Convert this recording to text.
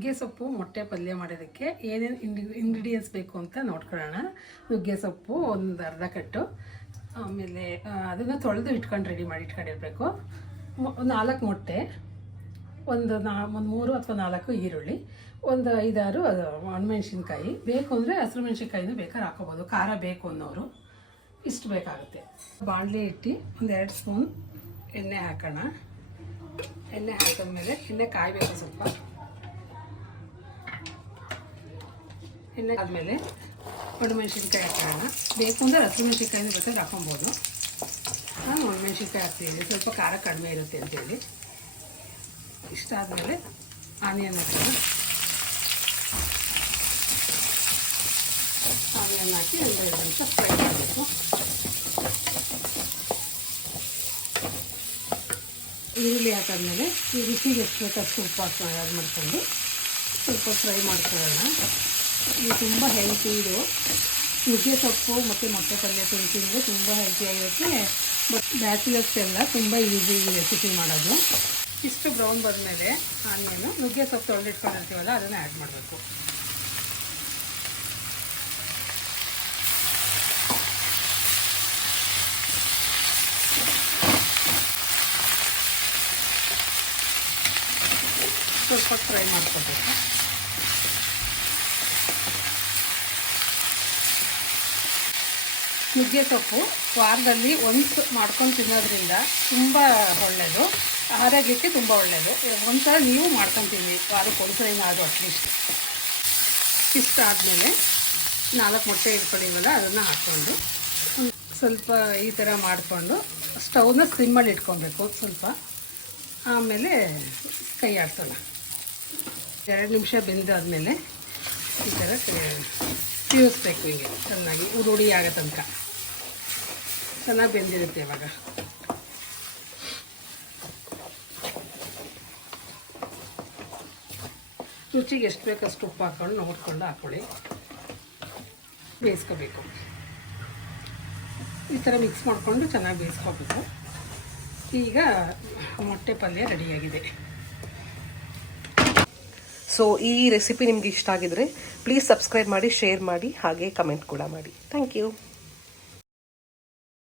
ನುಗ್ಗೆ ಸೊಪ್ಪು ಮೊಟ್ಟೆ ಪಲ್ಯ ಮಾಡೋದಕ್ಕೆ ಏನೇನು ಇಂಡಿ ಇಂಗ್ರೀಡಿಯೆಂಟ್ಸ್ ಬೇಕು ಅಂತ ನೋಡ್ಕೊಳ್ಳೋಣ. ನುಗ್ಗೆ ಸೊಪ್ಪು ಒಂದು ಅರ್ಧ ಕಟ್ಟು. ಆಮೇಲೆ ಅದನ್ನು ತೊಳೆದು ಇಟ್ಕೊಂಡು ರೆಡಿ ಮಾಡಿ ಇಟ್ಕೊಂಡಿರಬೇಕು. ನಾಲ್ಕು ಮೊಟ್ಟೆ, ಒಂದು ನಾ, ಒಂದು ಮೂರು ಅಥವಾ ನಾಲ್ಕು ಈರುಳ್ಳಿ, ಒಂದು ಐದಾರು ಅದು ಒಣಮೆಣ್ಸಿನ್ಕಾಯಿ ಬೇಕು ಅಂದರೆ ಹಸಿರು ಮೆಣಸಿನ್ಕಾಯಿನೂ ಬೇಕಾದ್ರೆ ಹಾಕೋಬೋದು ಖಾರ ಬೇಕು ಅನ್ನೋರು. ಇಷ್ಟು ಬೇಕಾಗುತ್ತೆ. ಬಾಣಲೆ ಇಟ್ಟು ಒಂದು ಎರಡು ಸ್ಪೂನ್ ಎಣ್ಣೆ ಹಾಕೋಣ. ಎಣ್ಣೆ ಹಾಕಿದ್ಮೇಲೆ, ಎಣ್ಣೆ ಕಾಯಬೇಕು ಸ್ವಲ್ಪ. ಎಣ್ಣೆ ಆದಮೇಲೆ ಒಣಮೆಣ್ಸಿನ್ಕಾಯಿ ಹಾಕೋಣ. ಬೇಕು ಅಂದರೆ ಹಸಿರು ಮೆಣಸಿನ್ಕಾಯಿನೂ ಬೇಕಾದ್ರೆ ಹಾಕೊಬೋದು. ನಾನು ಒಣಮೆಣ್ಸಿನ್ಕಾಯಿ ಹಾಕ್ತೀನಿ. ಸ್ವಲ್ಪ ಖಾರ ಕಡಿಮೆ ಇರುತ್ತೆ ಅಂತೇಳಿ. ಇಷ್ಟ ಆದಮೇಲೆ ಆನಿಯನ್ ಹಾಕೋಣ. ಆನಿಯನ್ ಹಾಕಿ ಒಂದು ಎರಡು ನಿಮಿಷ ಫ್ರೈ ಮಾಡಬೇಕು. ಈರುಳ್ಳಿ ಹಾಕಾದ್ಮೇಲೆ ಈ ರುಚಿಗೆ ಎಷ್ಟು ಬೇಕಷ್ಟು ಉಪ್ಪು ಹಾಕಿ ಯಾವ್ದು ಮಾಡ್ಕೊಂಡು ಸ್ವಲ್ಪ ಫ್ರೈ ಮಾಡ್ಕೊಳ್ಳೋಣ. ಇದು ತುಂಬ ಹೆಲ್ತಿ ಇದು. ನುಗ್ಗೆ ಸೊಪ್ಪು ಮತ್ತು ಮೊಟ್ಟೆ ಪಲ್ಯ ತಿಂತಿದ್ರೆ ತುಂಬ ಹೆಲ್ತಿಯಾಗಿರುತ್ತೆ ಬಟ್ ಬ್ಯಾಚುಲರ್ಸ್ಗೆಲ್ಲ ತುಂಬ ಈಸಿ ಈ ರೆಸಿಪಿ ಮಾಡೋದು. ಇಷ್ಟು ಬ್ರೌನ್ ಬಂದಮೇಲೆ ಆನಿಯನ್ನು ನುಗ್ಗೆ ಸೊಪ್ಪು ತೊಳೆದಿಟ್ಕೊಂಡಿರ್ತೀವಲ್ಲ, ಅದನ್ನು ಆ್ಯಡ್ ಮಾಡಬೇಕು. ಸ್ವಲ್ಪ ಫ್ರೈ ಮಾಡ್ಕೋಬೇಕು. ನುಗ್ಗೆ ಸೊಪ್ಪು ವಾರದಲ್ಲಿ ಒಂದು ಮಾಡ್ಕೊಂಡು ತಿನ್ನೋದ್ರಿಂದ ತುಂಬ ಒಳ್ಳೆಯದು ಆರೋಗ್ಯಕ್ಕೆ ತುಂಬ ಒಳ್ಳೆಯದು ಒಂದ್ಸಲ ನೀವು ಮಾಡ್ಕೊಂಡು ತಿನ್ನಿ ವಾರಕ್ಕೆ ಒಂದ್ಸಲಿನಾದರೂ ಅಟ್ಲೀಸ್ಟ್ ಇಷ್ಟ ಆದಮೇಲೆ ನಾಲ್ಕು ಮೊಟ್ಟೆ ಇಟ್ಕೊಂಡಿವಲ್ಲ, ಅದನ್ನು ಹಾಕ್ಕೊಂಡು ಸ್ವಲ್ಪ ಈ ಥರ ಮಾಡಿಕೊಂಡು ಸ್ಟವ್ನ ಸಿಮ್ಮಲ್ಲಿ ಇಟ್ಕೊಬೇಕು ಸ್ವಲ್ಪ. ಆಮೇಲೆ ಕೈ ಆಡ್ಸೋಣ. ಎರಡು ನಿಮಿಷ ಬೆಂದಾದಮೇಲೆ ಈ ಥರ ತಿರುಗಿಸ್ಬೇಕು ಹಿಂಗೆ. ಚೆನ್ನಾಗಿ ಉರುಳಿ ಆಗೋ ತನಕ. ಚೆನ್ನಾಗಿ ಬೆಂದಿರುತ್ತೆ ಇವಾಗ. ರುಚಿಗೆ ಎಷ್ಟು ಬೇಕಷ್ಟು ಉಪ್ಪು ಹಾಕ್ಕೊಂಡು ನೋಡ್ಕೊಂಡು ಹಾಕ್ಕೊಳ್ಳಿ ಬೇಯಿಸ್ಕೋಬೇಕು. ಈ ಥರ ಮಿಕ್ಸ್ ಮಾಡಿಕೊಂಡು ಚೆನ್ನಾಗಿ ಬೇಯಿಸ್ಕೋಬೇಕು. ಈಗ ಮೊಟ್ಟೆ ಪಲ್ಯ ರೆಡಿಯಾಗಿದೆ. ಸೊ ಈ ರೆಸಿಪಿ ನಿಮ್ಗೆ ಇಷ್ಟ ಆಗಿದ್ರೆ ಪ್ಲೀಸ್ ಸಬ್ಸ್ಕ್ರೈಬ್ ಮಾಡಿ ಶೇರ್ ಮಾಡಿ, ಹಾಗೆ ಕಮೆಂಟ್ ಕೂಡ ಮಾಡಿ. Thank you